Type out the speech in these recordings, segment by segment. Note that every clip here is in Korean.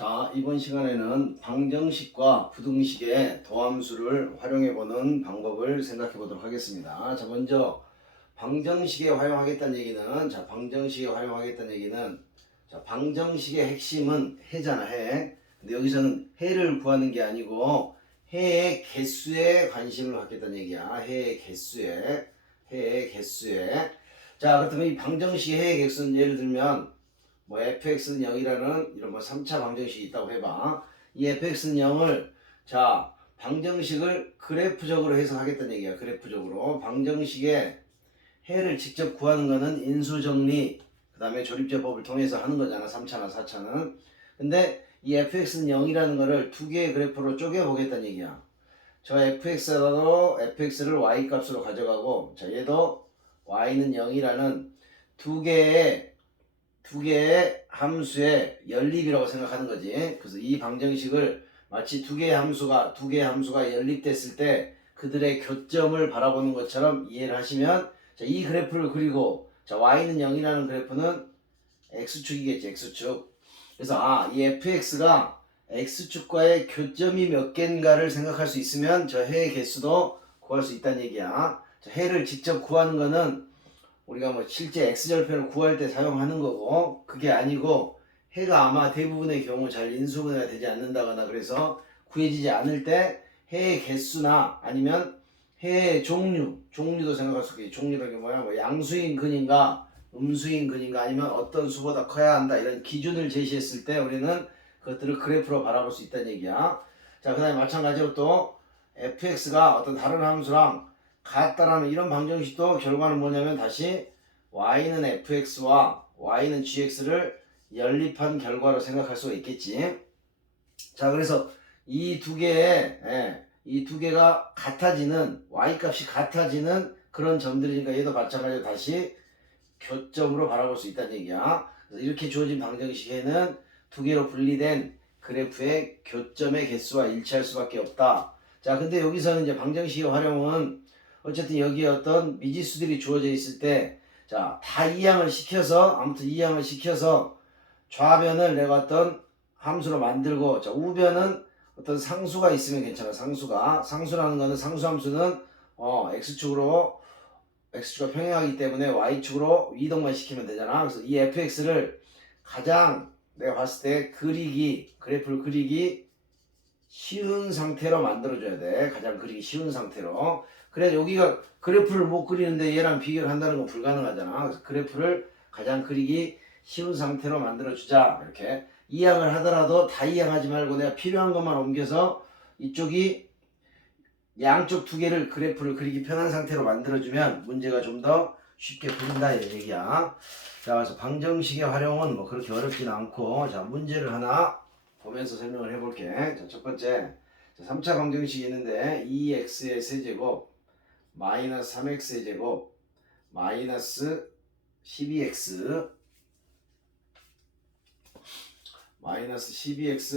자, 이번 시간에는 방정식과 부등식의 도함수를 활용해보는 방법을 생각해 보도록 하겠습니다. 자, 먼저 방정식에 활용하겠다는 얘기는 방정식의 핵심은 해잖아, 해. 근데 여기서는 해를 구하는 게 아니고 해의 개수에 관심을 갖겠다는 얘기야. 해의 개수에. 자, 그렇다면 이 방정식의 해의 개수는 예를 들면 뭐 fx는 0이라는 이런 뭐 3차 방정식이 있다고 해봐. 이 fx는 0을 자 방정식을 그래프적으로 해석하겠다는 얘기야. 그래프적으로 방정식의 해를 직접 구하는 거는 인수정리 그 다음에 조립제법을 통해서 하는 거잖아. 3차나 4차는. 근데 이 fx는 0이라는 거를 두 개의 그래프로 쪼개 보겠다는 얘기야. 저 fx라도 fx를 y 값으로 가져가고 자 얘도 y는 0이라는 두 개의 함수의 연립이라고 생각하는 거지. 그래서 이 방정식을 마치 두 개의 함수가 연립됐을 때 그들의 교점을 바라보는 것처럼 이해를 하시면 자, 이 그래프를 그리고 자, y는 0이라는 그래프는 x축이겠지. x축. 그래서 이 fx가 x축과의 교점이 몇 개인가를 생각할 수 있으면 저 해의 개수도 구할 수 있다는 얘기야. 자, 해를 직접 구하는 거는 우리가 뭐 실제 x절편을 구할 때 사용하는 거고 그게 아니고 해가 아마 대부분의 경우 잘 인수분해가 되지 않는다거나 그래서 구해지지 않을 때 해의 개수나 아니면 해의 종류도 생각할 수 있겠지. 종류라는 게 뭐야? 뭐 양수인 근인가 음수인 근인가 아니면 어떤 수보다 커야 한다 이런 기준을 제시했을 때 우리는 그것들을 그래프로 바라볼 수 있다는 얘기야. 자, 그 다음에 마찬가지로 또 fx가 어떤 다른 함수랑 같다라는 이런 방정식도 결과는 뭐냐면 다시 y는 fx와 y는 gx를 연립한 결과로 생각할 수가 있겠지. 자, 그래서 이 두 개가 같아지는 y 값이 같아지는 그런 점들이니까 얘도 마찬가지로 다시 교점으로 바라볼 수 있다는 얘기야. 그래서 이렇게 주어진 방정식에는 두 개로 분리된 그래프의 교점의 개수와 일치할 수밖에 없다. 자, 근데 여기서는 이제 방정식의 활용은 어쨌든 여기에 어떤 미지수들이 주어져 있을 때 자, 다 이항을 시켜서 좌변을 내가 어떤 함수로 만들고 자, 우변은 어떤 상수가 있으면 괜찮아. 상수라는 거는 상수함수는 x축과 평행하기 때문에 y축으로 이동만 시키면 되잖아. 그래서 이 fx를 가장 내가 봤을 때 그래프를 그리기 쉬운 상태로 만들어줘야 돼. 가장 그리기 쉬운 상태로. 그래 여기가 그래프를 못 그리는데 얘랑 비교를 한다는 건 불가능하잖아. 그래서 그래프를 가장 그리기 쉬운 상태로 만들어주자. 이렇게 이항을 하더라도 다 이항하지 말고 내가 필요한 것만 옮겨서 이쪽이 양쪽 두 개를 그래프를 그리기 편한 상태로 만들어주면 문제가 좀 더 쉽게 풀린다 이 얘기야. 자, 그래서 방정식의 활용은 뭐 그렇게 어렵지는 않고 자 문제를 하나 보면서 설명을 해볼게. 자, 첫 번째 3차 방정식이 있는데 2x의 세제곱 마이너스 3x의 제곱 마이너스 12x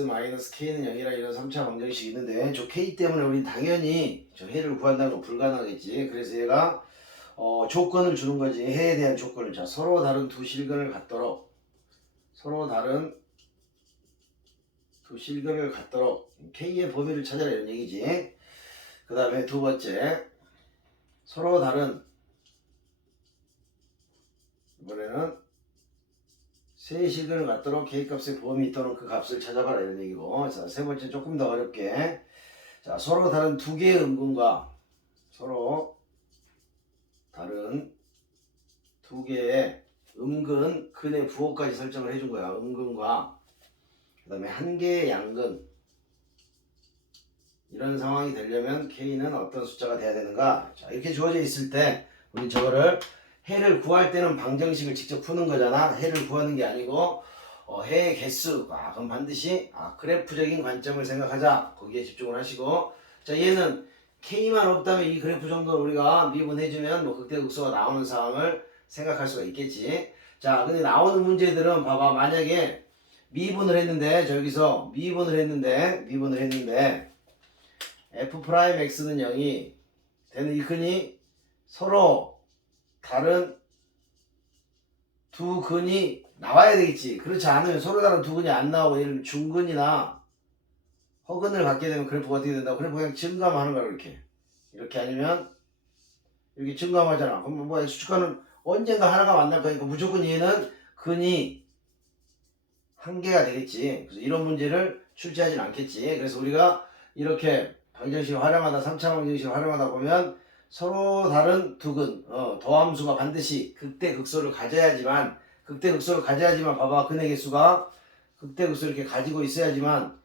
마이너스 k는 0이라 이런 3차 방정식이 있는데 저 k 때문에 우린 당연히 저 해를 구한다는 건 불가능하겠지. 그래서 얘가 조건을 주는 거지. 해에 대한 조건을. 자, 서로 다른 두 실근을 갖도록 k의 범위를 찾아라 이런 얘기지. 그 다음에 두 번째 서로 다른 이번에는 세 실근을 갖도록 k값의 범위 또는 그 값을 찾아봐라 이런 얘기고. 자, 세 번째 조금 더 어렵게 자 서로 다른 두 개의 음근과 서로 다른 두 개의 음근 근의 부호까지 설정을 해준 거야. 음근과 그 다음에 한 개의 양근 이런 상황이 되려면 k는 어떤 숫자가 돼야 되는가. 자, 이렇게 주어져 있을 때 우리 저거를 해를 구할 때는 방정식을 직접 푸는 거잖아. 해를 구하는 게 아니고 해의 개수. 그럼 반드시 그래프적인 관점을 생각하자. 거기에 집중을 하시고 자 얘는 k만 없다면 이 그래프 정도는 우리가 미분해주면 뭐 극대극소가 나오는 상황을 생각할 수가 있겠지. 자, 근데 나오는 문제들은 봐봐. 만약에 미분을 했는데 f'x는 0이 되는 이 근이 서로 다른 두 근이 나와야 되겠지. 그렇지 않으면 서로 다른 두 근이 안 나오고 예를 들면 중근이나 허근을 갖게 되면 그래프가 어떻게 된다고? 그래프 그냥 증감하는 거야 이렇게. 이렇게 아니면 이렇게 증감하잖아. 그럼 뭐 X축과는 언젠가 하나가 만날 거니까 무조건 얘는 근이 한 개가 되겠지. 그래서 이런 문제를 출제하진 않겠지. 그래서 우리가 이렇게 방정식을 활용하다 3차 방정식을 활용하다 보면 서로 다른 두 근, 더함수가 반드시 극대극소를 가져야지만 극대극소를 가져야지만 봐봐 근의 개수가 극대극소 이렇게 가지고 있어야지만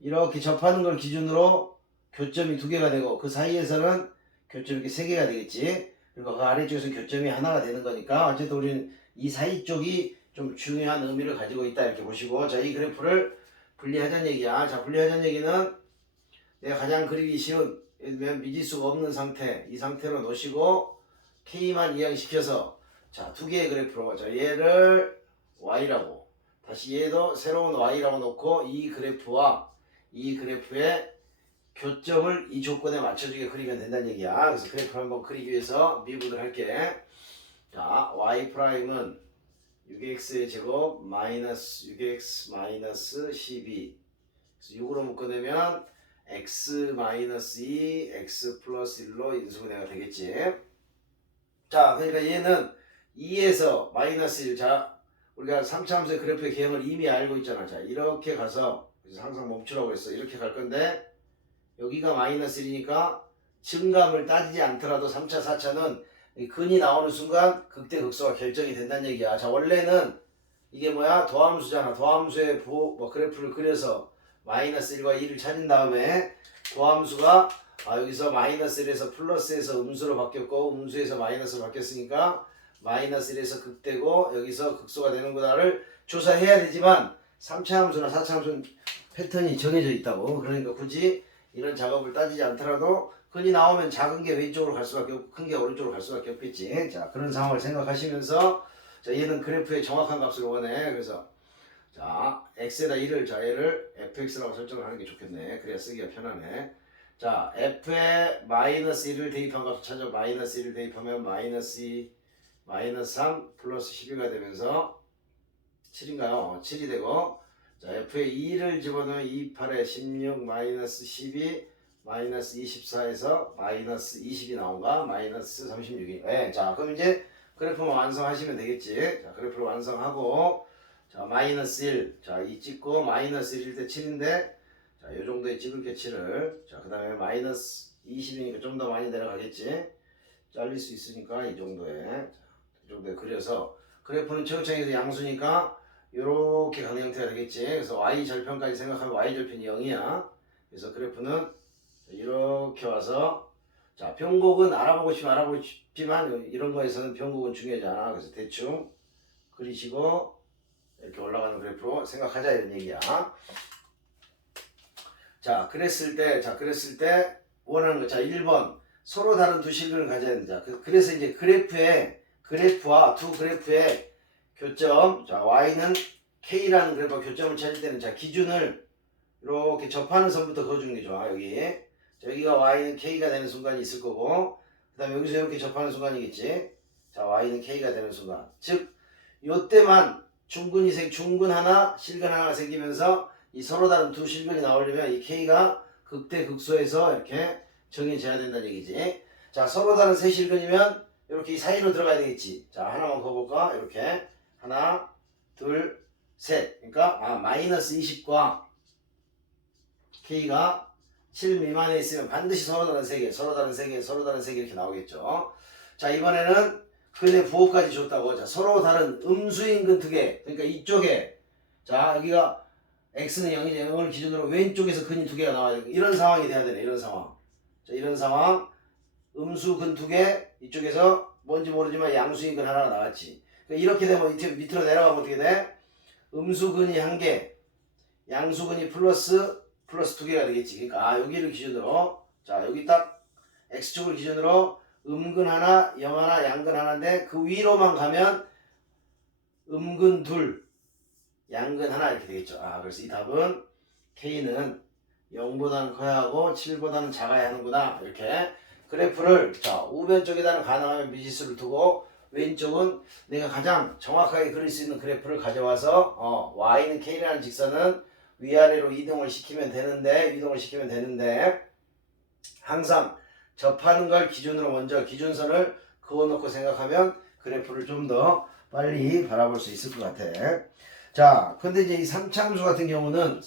이렇게 접하는 걸 기준으로 교점이 두 개가 되고 그 사이에서는 교점이 이렇게 세 개가 되겠지. 그리고 그 아래쪽에서 교점이 하나가 되는 거니까 어쨌든 우리는 이 사이 쪽이 좀 중요한 의미를 가지고 있다 이렇게 보시고 자 이 그래프를 분리하자는 얘기야. 자 분리하자는 얘기는 내가 가장 그리기 쉬운 예를 들면 미지수가 없는 상태 이 상태로 놓으시고 K만 이항시켜서 자 두 개의 그래프로 자 얘를 Y라고 다시 얘도 새로운 Y라고 놓고 이 그래프와 이 그래프의 교점을 이 조건에 맞춰주게 그리면 된다는 얘기야. 그래서 그래프를 한번 그리기 위해서 미분을 할게. 자 Y 프라임은 6x의 제곱 마이너스 6x 마이너스 12 그래서 6으로 묶어내면 x 마이너스 2 x 플러스 1로 인수분해가 되겠지. 자 그러니까 얘는 2에서 마이너스 1 자 우리가 3차 함수의 그래프의 개형을 이미 알고 있잖아. 자 이렇게 가서 그래서 항상 멈추라고 했어. 이렇게 갈 건데 여기가 마이너스 1이니까 증감을 따지지 않더라도 3차 4차는 근이 나오는 순간 극대극소가 결정이 된다는 얘기야. 자 원래는 이게 뭐야 도함수잖아. 도함수의 그래프를 그려서 마이너스 1과 2를 찾은 다음에 도함수가 여기서 마이너스 1에서 플러스에서 음수로 바뀌었고 음수에서 마이너스로 바뀌었으니까 마이너스 1에서 극대고 여기서 극소가 되는구나를 조사해야 되지만 3차 함수나 4차 함수는 패턴이 정해져 있다고. 그러니까 굳이 이런 작업을 따지지 않더라도 근이 나오면 작은 게 왼쪽으로 갈 수밖에 없고 큰 게 오른쪽으로 갈 수밖에 없겠지. 자 그런 상황을 생각하시면서 자 얘는 그래프의 정확한 값을 원해. 그래서 자 x에다 1을 자 얘를 fx라고 설정을 하는 게 좋겠네. 그래야 쓰기가 편하네. 자 f에 마이너스 1을 대입한 값을 찾아. 마이너스 1을 대입하면 마이너스 2 마이너스 3 플러스 12가 되면서 7인가요? 7이 되고 자 f에 2를 집어넣으면 2, 8에 16 마이너스 12 마이너스 24에서 마이너스 20이 나온가? 마이너스 36이. 네, 자 그럼 이제 그래프만 완성하시면 되겠지. 자 그래프를 완성하고 자 마이너스 1. 자 이 찍고 마이너스 1일 때 7인데 자 요 정도에 찍을게 7을. 자 그 다음에 마이너스 20이니까 좀 더 많이 내려가겠지. 잘릴 수 있으니까 이 정도에. 자, 이 정도에 그려서 그래프는 최고창에서 양수니까 요렇게 가는 형태가 되겠지. 그래서 y 절편까지 생각하면 y 절편이 0이야. 그래서 그래프는 이렇게 와서 자 변곡은 알아보고 싶으면 알아보고 싶지만 이런 거에서는 변곡은 중요하지 않아. 그래서 대충 그리시고 이렇게 올라가는 그래프로 생각하자 이런 얘기야. 자 그랬을 때 원하는 거 자 1번 서로 다른 두 실근을 가져야 된다. 그래서 이제 그래프와 두 그래프의 교점 자 y는 k라는 그래프와 교점을 찾을 때는 자 기준을 이렇게 접하는 선부터 그어주는 게 좋아. 여기가 y는 k가 되는 순간이 있을 거고 그 다음에 여기서 이렇게 접하는 순간이겠지. 자 y는 k가 되는 순간 즉 요때만 중근 하나 실근 하나가 생기면서 이 서로 다른 두 실근이 나오려면 이 k가 극대극소에서 이렇게 정해져야 된다는 얘기지. 자 서로 다른 세 실근이면 이렇게 이 사이로 들어가야 되겠지. 자 하나만 그어볼까. 이렇게 하나 둘 셋 그러니까 마이너스 20과 k가 7 미만에 있으면 반드시 서로 다른 3개, 서로 다른 3개, 서로 다른 3개 이렇게 나오겠죠. 자 이번에는 근의 부호까지 줬다고. 자 서로 다른 음수인 근 2개. 그러니까 이쪽에 자 여기가 x는 0이지 0을 기준으로 왼쪽에서 근이 2개가 나와야 돼. 이런 상황이 돼야 되네. 이런 상황. 자 이런 상황 음수 근 2개 이쪽에서 뭔지 모르지만 양수인 근 하나가 나왔지. 그러니까 이렇게 되면 밑으로 내려가면 어떻게 돼? 음수근이 1개, 양수근이 플러스 2개가 되겠지. 그러니까 여기를 기준으로 자 여기 딱 x축을 기준으로 음근 하나, 영 하나, 양근 하나인데 그 위로만 가면 음근 둘, 양근 하나 이렇게 되겠죠. 그래서 이 답은 k는 0보다는 커야 하고 7보다는 작아야 하는구나. 이렇게 그래프를 자 우변 쪽에다는 가능하면 미지수를 두고 왼쪽은 내가 가장 정확하게 그릴 수 있는 그래프를 가져와서 y는 k라는 직선은 위아래로 이동을 시키면 되는데 항상 접하는 걸 기준으로 먼저 기준선을 그어놓고 생각하면 그래프를 좀 더 빨리 바라볼 수 있을 것 같아. 자, 근데 이제 이 3차 함수 같은 경우는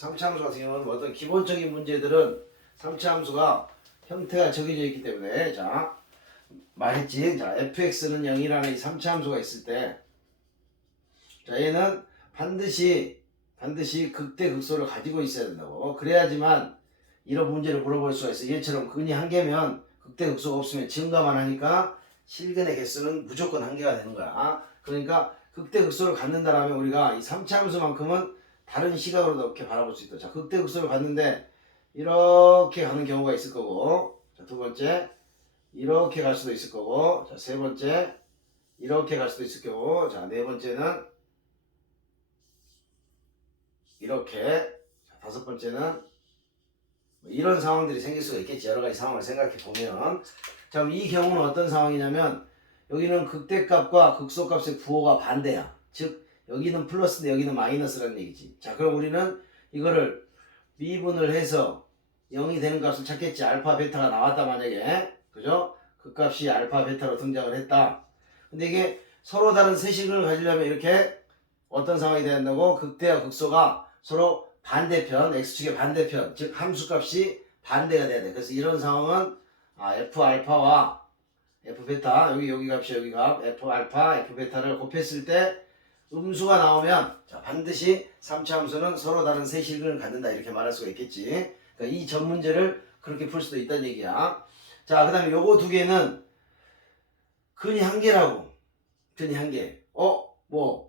어떤 기본적인 문제들은 3차 함수가 형태가 정해져 있기 때문에 자, 말했지. 자, fx는 0이라는 이 3차 함수가 있을 때 자, 얘는 반드시 극대 극소를 가지고 있어야 된다고. 그래야지만 이런 문제를 물어볼 수가 있어. 얘처럼 근이 한 개면 극대 극소가 없으면 증가만 하니까 실근의 개수는 무조건 한 개가 되는 거야. 그러니까 극대 극소를 갖는다라면 우리가 이 3차 함수만큼은 다른 시각으로도 이렇게 바라볼 수 있다. 자, 극대 극소를 갖는데 이렇게 가는 경우가 있을 거고, 자, 두 번째 이렇게 갈 수도 있을 거고, 자, 세 번째 이렇게 갈 수도 있을 거고, 자, 네 번째는 이렇게, 자, 다섯 번째는 이런 상황들이 생길 수가 있겠지. 여러 가지 상황을 생각해 보면. 자, 그럼 이 경우는 어떤 상황이냐면 여기는 극대값과 극소값의 부호가 반대야. 즉 여기는 플러스인데 여기는 마이너스라는 얘기지. 자, 그럼 우리는 이거를 미분을 해서 0이 되는 값을 찾겠지. 알파 베타가 나왔다 만약에. 그죠? 그 값이 알파 베타로 등장을 했다. 근데 이게 서로 다른 세식을 가지려면 이렇게 어떤 상황이 돼야 된다고? 극대와 극소가 서로 반대편, x축의 반대편, 즉 함수값이 반대가 돼야 돼. 그래서 이런 상황은 f 알파와 f 베타, 여기 값이 여기 값, f 알파, f 베타를 곱했을 때 음수가 나오면 자, 반드시 3차 함수는 서로 다른 세식을 갖는다 이렇게 말할 수가 있겠지. 그러니까 이 전 문제를 그렇게 풀 수도 있다는 얘기야. 자, 그 다음에 요거 두 개는 근이 한 개라고. 근이 한 개. 뭐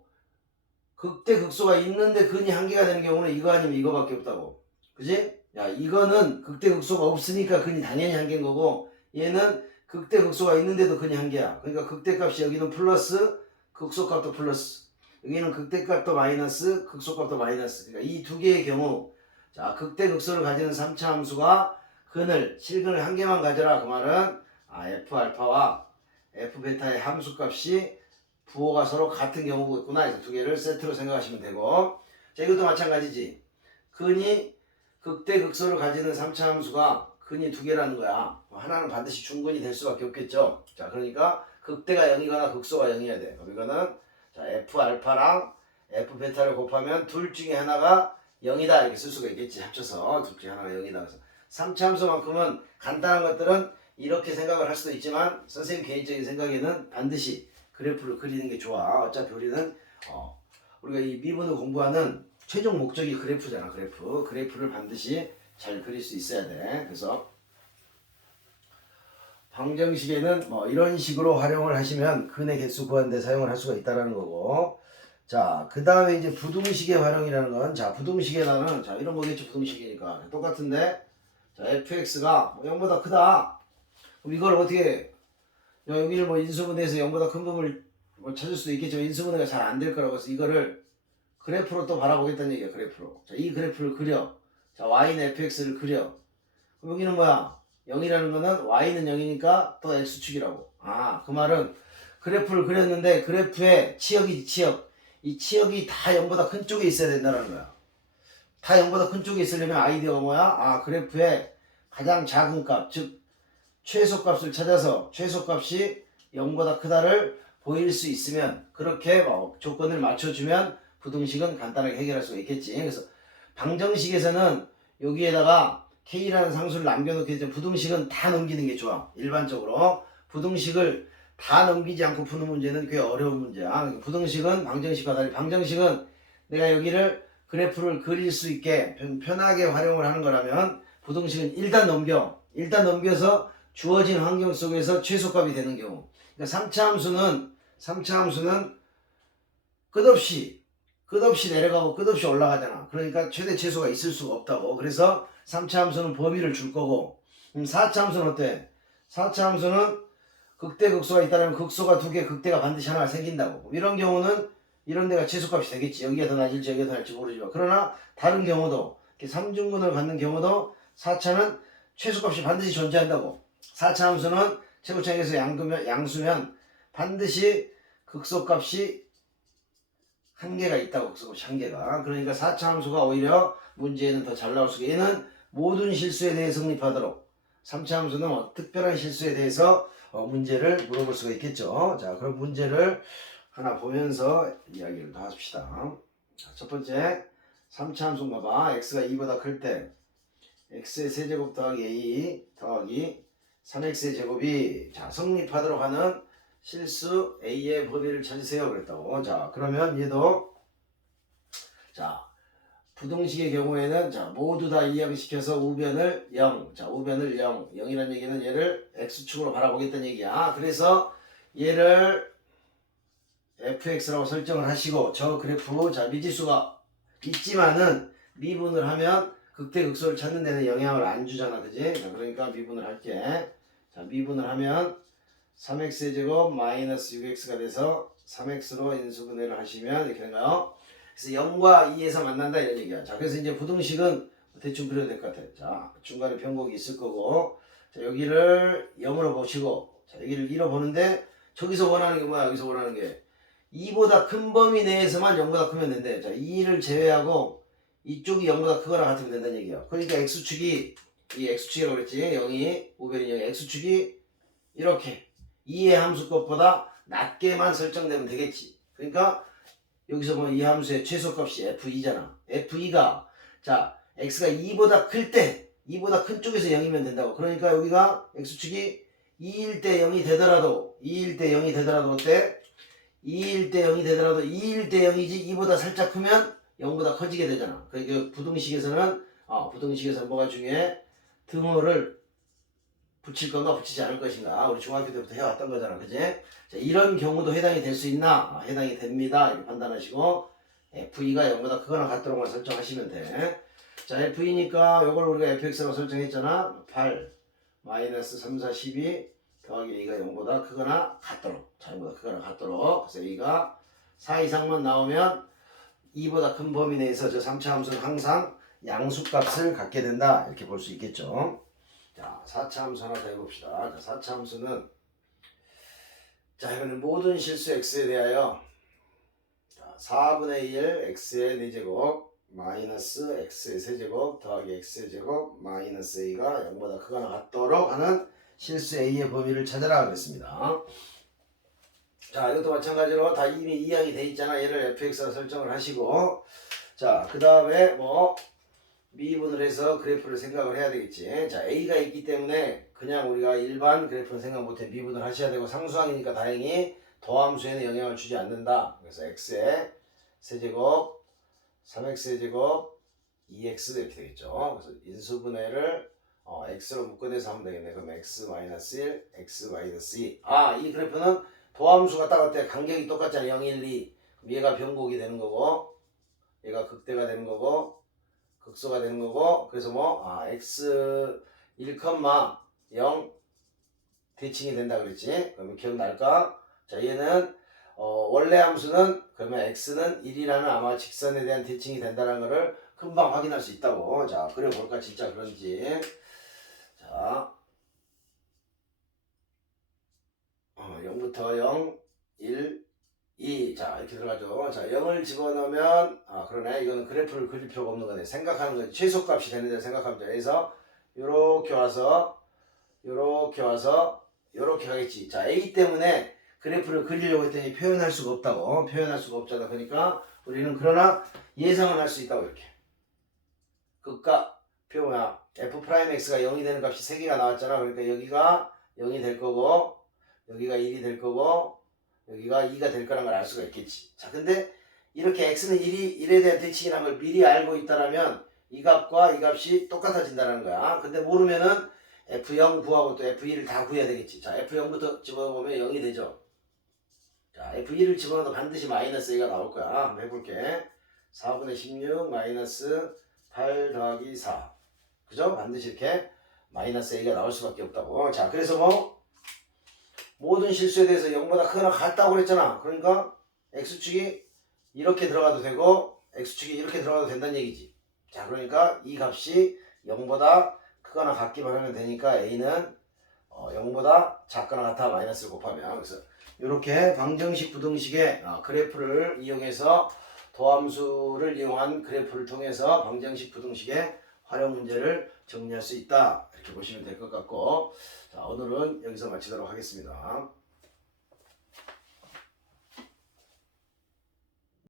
극대 극소가 있는데 근이 한 개가 되는 경우는 이거 아니면 이거밖에 없다고. 그지? 야, 이거는 극대 극소가 없으니까 근이 당연히 한 개인 거고, 얘는 극대 극소가 있는데도 근이 한 개야. 그러니까 극대값이 여기는 플러스, 극소값도 플러스. 여기는 극대값도 마이너스, 극소값도 마이너스. 그러니까 이 두 개의 경우, 자, 극대 극소를 가지는 3차 함수가 실근을 한 개만 가져라. 그 말은 f 알파와 f 베타의 함수값이 부호가 서로 같은 경우가 있구나. 그래서 두 개를 세트로 생각하시면 되고, 자, 이것도 마찬가지지. 근이 극대 극소를 가지는 3차 함수가 근이 두 개라는 거야. 하나는 반드시 중근이 될 수밖에 없겠죠. 자, 그러니까 극대가 0이거나 극소가 0이어야 돼. 그럼 이거는 자, f 알파랑 f 베타를 곱하면 둘 중에 하나가 0이다 이렇게 쓸 수가 있겠지. 합쳐서 둘 중에 하나가 0이다. 그래서 3차 함수만큼은 간단한 것들은 이렇게 생각을 할 수도 있지만 선생님 개인적인 생각에는 반드시 그래프를 그리는 게 좋아. 어차피 우리는 우리가 이 미분을 공부하는 최종 목적이 그래프잖아. 그래프를 반드시 잘 그릴 수 있어야 돼. 그래서 방정식에는 뭐 이런 식으로 활용을 하시면 근의 개수 구하는 데 사용을 할 수가 있다라는 거고, 자, 그 다음에 이제 부등식의 활용이라는 건, 자, 부등식에다는 자, 이런 거겠죠. 부등식이니까 똑같은데, 자, fx가 0보다 크다. 그럼 이걸 어떻게 여기를 뭐 인수분해해서 0보다 큰 부분을 뭐 찾을 수도 있겠지만 인수분해가 잘 안 될 거라고 해서 이거를 그래프로 또 바라보겠다는 얘기야. 그래프로. 자, 이 그래프를 그려. 자, y는 fx를 그려. 그럼 여기는 뭐야? 0이라는 거는 y는 0이니까 또 x축이라고. 그 말은 그래프를 그렸는데 그래프의 치역이지, 치역. 이 치역이 다 0보다 큰 쪽에 있어야 된다는 거야. 다 0보다 큰 쪽에 있으려면 아이디어가 뭐야? 그래프의 가장 작은 값, 즉 최소값을 찾아서 최소값이 0보다 크다를 보일 수 있으면 그렇게 조건을 맞춰주면 부등식은 간단하게 해결할 수가 있겠지. 그래서 방정식에서는 여기에다가 k라는 상수를 남겨놓게 되면 부등식은 다 넘기는 게 좋아. 일반적으로 부등식을 다 넘기지 않고 푸는 문제는 꽤 어려운 문제야. 부등식은 방정식과 달리 방정식은 내가 여기를 그래프를 그릴 수 있게 편하게 활용을 하는 거라면 부등식은 일단 넘겨서 주어진 환경 속에서 최소값이 되는 경우. 그러니까 3차 함수는 끝없이 내려가고 끝없이 올라가잖아. 그러니까 최대 최소가 있을 수가 없다고. 그래서 3차 함수는 범위를 줄 거고, 4차 함수는 어때? 4차 함수는 극대 극소가 있다면 극소가 두 개, 극대가 반드시 하나 생긴다고. 이런 경우는 이런 데가 최소값이 되겠지. 여기가 더 낮을지 여기가 더 낮을지 모르지만, 그러나 다른 경우도 이렇게 3중근을 갖는 경우도 4차는 최소값이 반드시 존재한다고. 4차 함수는 최고차항에서 양수면 반드시 극소값이 한계가 있다고. 극소값이 한계가. 그러니까 4차 함수가 오히려 문제에는 더 잘 나올 수가. 얘는 모든 실수에 대해 성립하도록, 3차 함수는 특별한 실수에 대해서 문제를 물어볼 수가 있겠죠. 자, 그럼 문제를 하나 보면서 이야기를 더 합시다. 자, 첫 번째 3차 함수인가 봐. x가 2보다 클 때 x의 세제곱 더하기 a 더하기 3x의 제곱이 자 성립하도록 하는 실수 a의 범위를 찾으세요 그랬다고. 자, 그러면 얘도 자 부등식의 경우에는 자 모두 다 이항시켜서 우변을 0, 자 우변을 0, 0이라는 얘기는 얘를 x축으로 바라보겠다는 얘기야. 그래서 얘를 fx라고 설정을 하시고, 저 그래프 자 미지수가 있지만은 미분을 하면 극대극소를 찾는 데는 영향을 안 주잖아, 그지? 자, 그러니까 미분을 할게. 자, 미분을 하면 3x의 제곱 마이너스 6x가 돼서 3x로 인수분해를 하시면 이렇게 된가요? 그래서 0과 2에서 만난다 이런 얘기야. 자, 그래서 이제 부등식은 대충 그려도 될 것 같아. 자, 중간에 변곡이 있을 거고, 자, 여기를 0으로 보시고, 자, 여기를 2로 보는데, 저기서 원하는 게 뭐야? 여기서 원하는 게 2보다 큰 범위 내에서만 0보다 크면 된대. 자, 2를 제외하고 이쪽이 0보다 크거나 같으면 된다는 얘기야. 그러니까 x축이, 이 x축이라고 그랬지. 0이, 우변이 0이, x축이 이렇게 2의 함수 값보다 낮게만 설정되면 되겠지. 그러니까 여기서 보면 이 함수의 최소값이 f2잖아. f2가 자 x가 2보다 클 때 2보다 큰 쪽에서 0이면 된다고. 그러니까 여기가 x축이 2일 때 0이 되더라도 2일 때 0이 되더라도 어때? 2일 때 0이 되더라도 2일 때 0이지 2보다 살짝 크면 0보다 커지게 되잖아. 그러니까 부등식에서는 뭐가 중요해? 등호를 붙일 건가 붙이지 않을 것인가. 우리 중학교 때부터 해왔던 거잖아, 그지? 자, 이런 경우도 해당이 될 수 있나? 해당이 됩니다. 이렇게 판단하시고 f2가 0보다 크거나 같도록만 설정하시면 돼. 자, f2니까 요걸 우리가 fx라고 설정했잖아. 8 마이너스 3, 4, 12 더하기 a가 0보다 크거나 같도록. 자, 0보다 크거나 같도록. 그래서 a가 4 이상만 나오면 2보다 큰 범위 내에서 저 3차 함수는 항상 양수값을 갖게 된다. 이렇게 볼 수 있겠죠. 자, 4차 함수 하나 더 해봅시다. 자, 4차 함수는 자, 이거는 모든 실수 x에 대하여 자, 4분의 1 x의 4제곱 마이너스 x의 세제곱 더하기 x의 제곱 마이너스 a가 0보다 크거나 같도록 하는 실수 a의 범위를 찾아라 그랬습니다. 자, 이것도 마찬가지로 다 이미 이항이 돼 있잖아. 얘를 fx로 설정을 하시고, 자, 그 다음에 뭐 미분을 해서 그래프를 생각을 해야 되겠지. 자, a가 있기 때문에 그냥 우리가 일반 그래프는 생각 못해. 미분을 하셔야 되고, 상수항이니까 다행히 도함수에는 영향을 주지 않는다. 그래서 x의 세제곱 3x의 제곱 2x 이렇게 되겠죠. 그래서 인수분해를 x로 묶어내서 하면 되겠네. 그럼 x-1, x-2. 아, 이 그래프는 도함수가 딱 어때? 간격이 똑같잖아. 0, 1, 2. 그럼 얘가 변곡이 되는 거고, 얘가 극대가 되는 거고, 극소가 되는 거고, 그래서 x 1,0 대칭이 된다 그랬지? 그러면 기억날까? 자, 얘는 원래 함수는 그러면 x는 1이라는 아마 직선에 대한 대칭이 된다는 것을 금방 확인할 수 있다고. 자, 그려볼까 진짜 그런지. 자, 0부터 0, 1, 2. 자, 이렇게 들어가죠. 자, 0을 집어넣으면 그러네. 이거는 그래프를 그릴 필요가 없는 거네. 생각하는 거지. 최소값이 되는 데 생각하면 돼. 그래서 요렇게 와서 요렇게 가겠지. 자, a 때문에 그래프를 그리려고 했더니 표현할 수가 없다고. 표현할 수가 없잖아. 그러니까 우리는 그러나 예상은 할 수 있다고. 이렇게 극과 표야 f'x가 0이 되는 값이 3개가 나왔잖아. 그러니까 여기가 0이 될 거고, 여기가 1이 될 거고, 여기가 2가 될 거라는 걸 알 수가 있겠지. 자, 근데 이렇게 x는 1에 대한 대칭이라는 걸 미리 알고 있다라면 이 값과 이 값이 똑같아진다는 거야. 근데 모르면은 f0 구하고 또 f1을 다 구해야 되겠지. 자, f0부터 집어넣으면 0이 되죠. 자, f1을 집어넣어도 반드시 마이너스 a가 나올 거야. 한번 해볼게. 4분의 16 마이너스 8 더하기 4. 그죠? 반드시 이렇게 마이너스 a가 나올 수밖에 없다고. 자, 그래서 모든 실수에 대해서 0보다 크거나 같다고 그랬잖아. 그러니까 x축이 이렇게 들어가도 되고 x축이 이렇게 들어가도 된다는 얘기지. 자, 그러니까 이 값이 0보다 크거나 같기만 하면 되니까 a는 0보다 작거나 같아 마이너스를 곱하면. 그래서 이렇게 방정식 부등식의 그래프를 이용해서 도함수를 이용한 그래프를 통해서 방정식 부등식의 활용 문제를 정리할 수 있다. 이렇게 보시면 될 것 같고, 자, 오늘은 여기서 마치도록 하겠습니다.